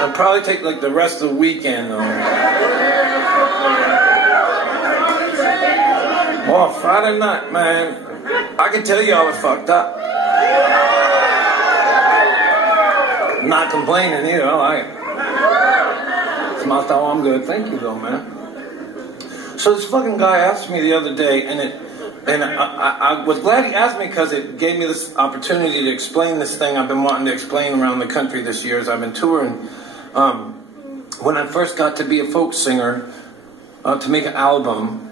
I'll probably take like the rest of the weekend though. Well, Friday night, man, I can tell y'all are fucked up. Not complaining either, I like it. It's my style, I'm good. Thank you though, man. So this fucking guy asked me the other day, and I was glad he asked me because it gave me this opportunity to explain this thing I've been wanting to explain around the country this year as I've been touring. When I first got to be a folk singer, to make an album,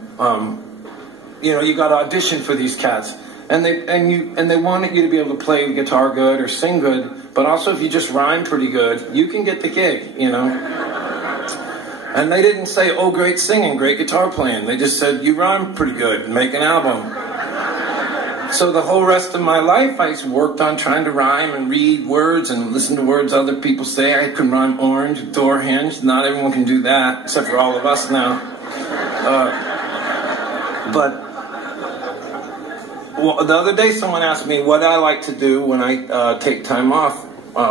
you know, you got to audition for these cats, and they wanted you to be able to play guitar good or sing good, but also if you just rhyme pretty good, you can get the gig, you know. And they didn't say, oh, great singing, great guitar playing. They just said, you rhyme pretty good, make an album. So the whole rest of my life, I worked on trying to rhyme and read words and listen to words other people say. I could rhyme orange, door hinge. Not everyone can do that, except for all of us now. Well, the other day someone asked me what I like to do when I take time off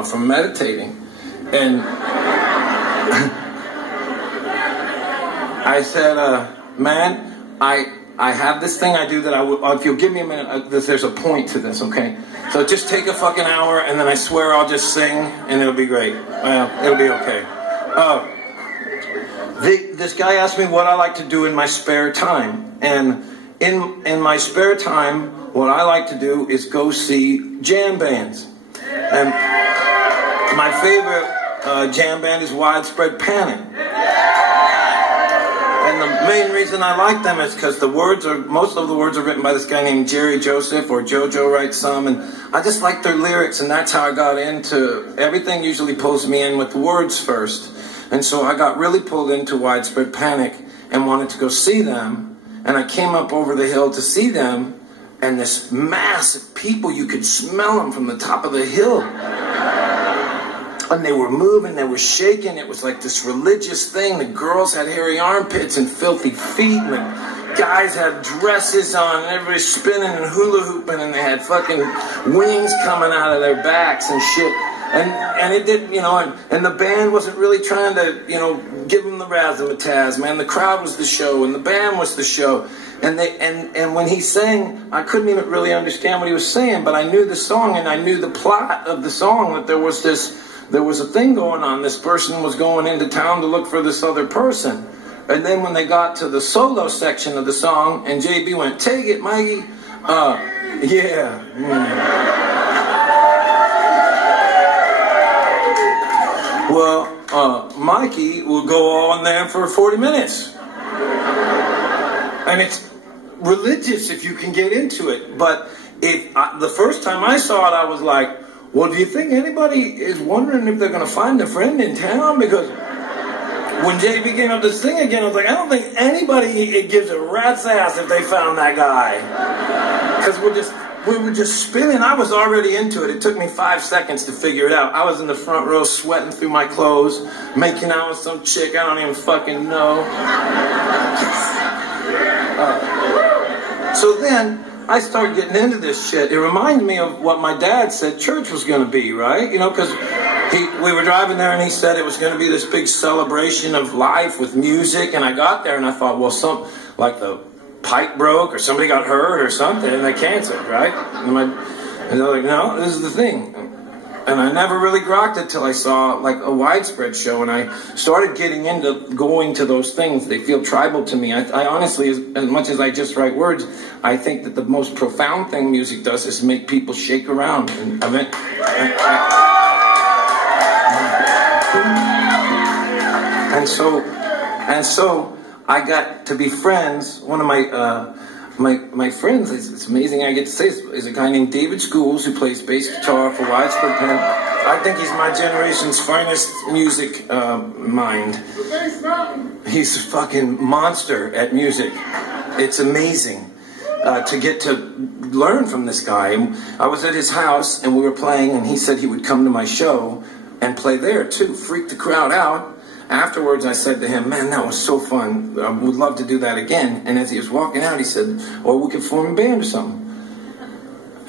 from meditating. And I said, man, I have this thing I do that if you'll give me a minute, there's a point to this, okay? So just take a fucking hour, and then I swear I'll just sing, and it'll be great. Well, it'll be okay. This guy asked me what I like to do in my spare time. And in my spare time, what I like to do is go see jam bands. And my favorite jam band is Widespread Panic. And the main reason I like them is because most of the words are written by this guy named Jerry Joseph, or JoJo writes some, and I just like their lyrics, and that's how I got into everything. Usually pulls me in with the words first, and so I got really pulled into Widespread Panic and wanted to go see them, and I came up over the hill to see them, and this mass of people, you could smell them from the top of the hill. And they were moving, they were shaking. It was like this religious thing. The girls had hairy armpits and filthy feet, and the guys had dresses on, and everybody's spinning and hula hooping, and they had fucking wings coming out of their backs and shit. And it did, you know, and the band wasn't really trying to, you know, give them the razzmatazz, man. The crowd was the show, and the band was the show. And when he sang, I couldn't even really understand what he was saying, but I knew the song, and I knew the plot of the song, that there was a thing going on. This person was going into town to look for this other person. And then when they got to the solo section of the song, and JB went, take it, Mikey. Yeah. Well, Mikey will go on there for 40 minutes. And it's religious if you can get into it. But the first time I saw it, I was like, well, do you think anybody is wondering if they're going to find a friend in town? Because when JB came up to sing again, I was like, I don't think anybody gives a rat's ass if they found that guy. Because we were just spinning. I was already into it. It took me 5 seconds to figure it out. I was in the front row sweating through my clothes, making out with some chick I don't even fucking know. So then I started getting into this shit. It reminded me of what my dad said church was going to be, right? You know, because we were driving there and he said it was going to be this big celebration of life with music. And I got there and I thought, well, like the pipe broke or somebody got hurt or something and they canceled, right? And they're like, no, this is the thing. And I never really grokked it till I saw like a Widespread show, and I started getting into going to those things. They feel tribal to me. I honestly, as much as I just write words, I think that the most profound thing music does is make people shake around. And so I got to be friends. One of my friends, it's amazing I get to say this, is a guy named David Schools who plays bass guitar for Widespread Panic. I think he's my generation's finest music mind. He's a fucking monster at music. It's amazing to get to learn from this guy. I was at his house and we were playing, and he said he would come to my show and play there too, freak the crowd out. Afterwards, I said to him, man, that was so fun. I would love to do that again. And as he was walking out, he said, or we could form a band or something.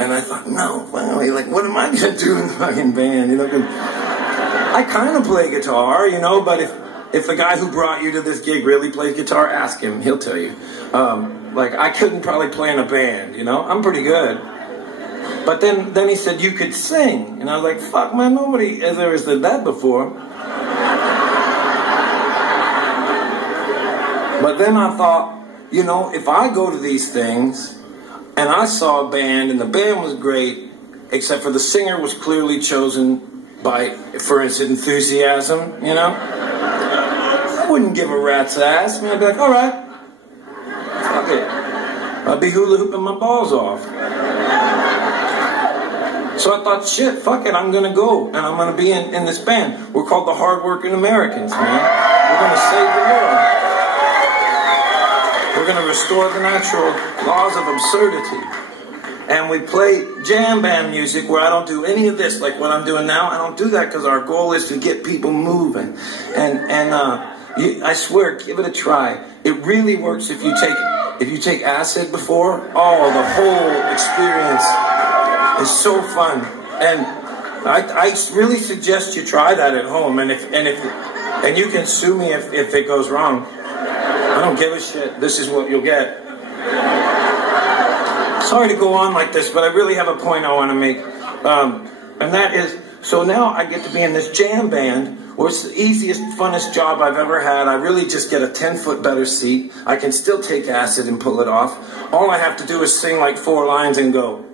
And I thought, no, well, like, what am I going to do in the fucking band? You know, I kind of play guitar, you know, but if the guy who brought you to this gig really plays guitar, ask him, he'll tell you. Like, I couldn't probably play in a band, you know, I'm pretty good. But then he said, you could sing. And I was like, fuck, man, nobody has ever said that before. But then I thought, you know, if I go to these things, and I saw a band, and the band was great, except for the singer was clearly chosen by, for instance, enthusiasm, you know? I wouldn't give a rat's ass. I mean, I'd be like, all right, fuck it. I'd be hula hooping my balls off. So I thought, shit, fuck it, I'm gonna go, and I'm gonna be in this band. We're called the Hardworking Americans, man. We're gonna save the world. We're going to restore the natural laws of absurdity. And we play jam band music where I don't do any of this, like what I'm doing now. I don't do that because our goal is to get people moving. And I swear, give it a try. It really works if you take acid before. Oh, the whole experience is so fun. And I really suggest you try that at home. And you can sue me if it goes wrong. I don't give a shit. This is what you'll get. Sorry to go on like this, but I really have a point I want to make. And that is, so now I get to be in this jam band, where it's the easiest, funnest job I've ever had. I really just get a 10-foot better seat. I can still take acid and pull it off. All I have to do is sing like 4 lines and go.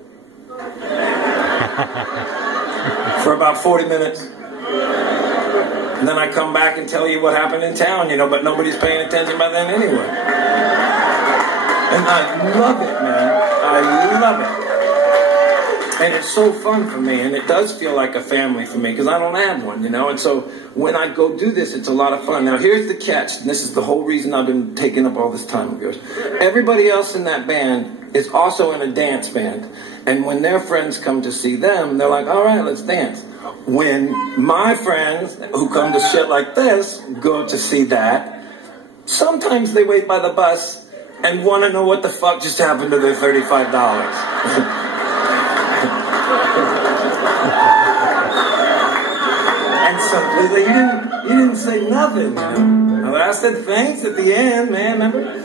For about 40 minutes. And then I come back and tell you what happened in town, you know, but nobody's paying attention by then anyway. And I love it, man. I love it. And it's so fun for me, and it does feel like a family for me, because I don't have one, you know. And so when I go do this, it's a lot of fun. Now, here's the catch, and this is the whole reason I've been taking up all this time of yours. Everybody else in that band is also in a dance band. And when their friends come to see them, they're like, all right, let's dance. When my friends who come to shit like this go to see that, sometimes they wait by the bus and want to know what the fuck just happened to their $35. And some, you didn't say nothing, you know? I said thanks at the end, man, remember?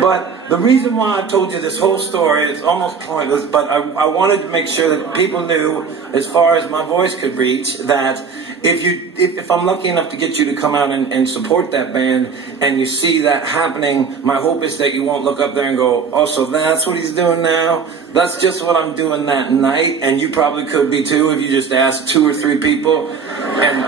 But the reason why I told you this whole story, it's almost pointless, but I wanted to make sure that people knew, as far as my voice could reach, that if I'm lucky enough to get you to come out and support that band, and you see that happening, my hope is that you won't look up there and go, oh, so that's what he's doing now? That's just what I'm doing that night, and you probably could be too if you just ask 2 or 3 people, and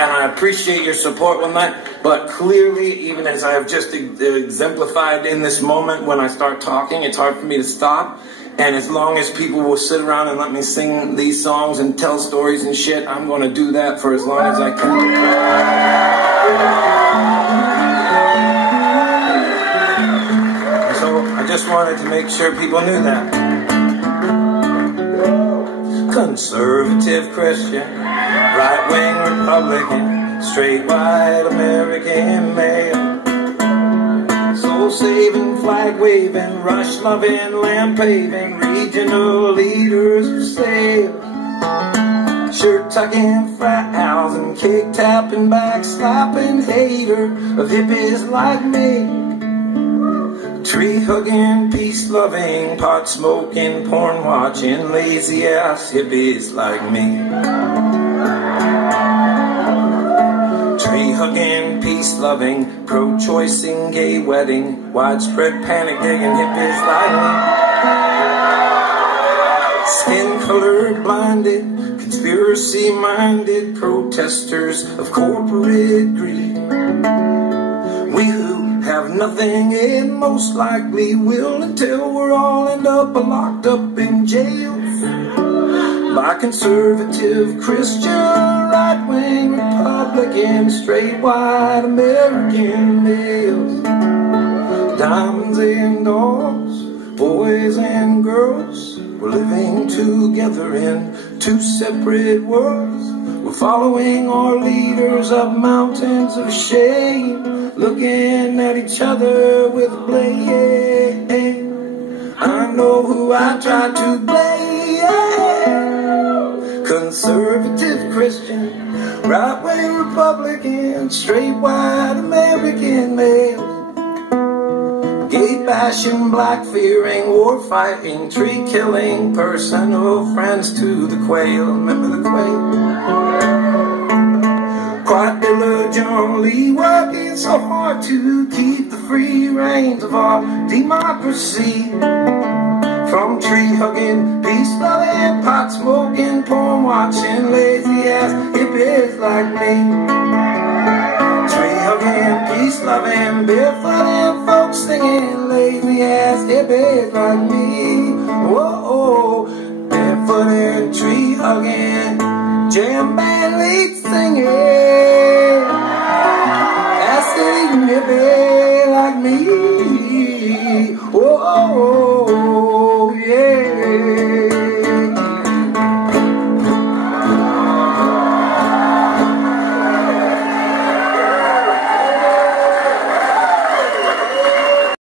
and I appreciate your support on that. But clearly, even as I have just exemplified in this moment, when I start talking, it's hard for me to stop. And as long as people will sit around and let me sing these songs and tell stories and shit, I'm going to do that for as long as I can. So I just wanted to make sure people knew that. Conservative Christian, right-wing Republican, straight white American male, soul-saving, flag-waving, rush-loving, land-paving, regional leaders for sale, shirt-tucking, frat-housing, kick-tapping, back-slapping hater of hippies like me, tree-hugging, peace-loving, pot-smoking, porn-watching, lazy-ass hippies like me. Tree-hugging, peace-loving, pro-choicing, gay wedding, widespread panic-digging hippies like me. Skin-color blinded, conspiracy-minded protesters of corporate greed. We who have nothing and most likely will until we're all end up locked up in jails by conservative, Christian, right-wing, Republican, straight white American males. Diamonds and dogs, boys and girls, we're living together in 2 separate worlds. We're following our leaders up mountains of shame, looking at each other with blame. I know who I try to blame. conservative Christian, right-wing Republican, straight white American males, gay bashing, black fearing, war fighting, tree killing, personal friends to the quail. Remember the quail? Quite diligently working so hard to keep the free reins of our democracy. From tree hugging, peace loving, pot smoking, porn watching, lazy ass hippies like me. Tree hugging, peace loving, barefooting, folks singing, lazy ass hippies like me. Whoa, barefooting, tree hugging, jam band lead singing.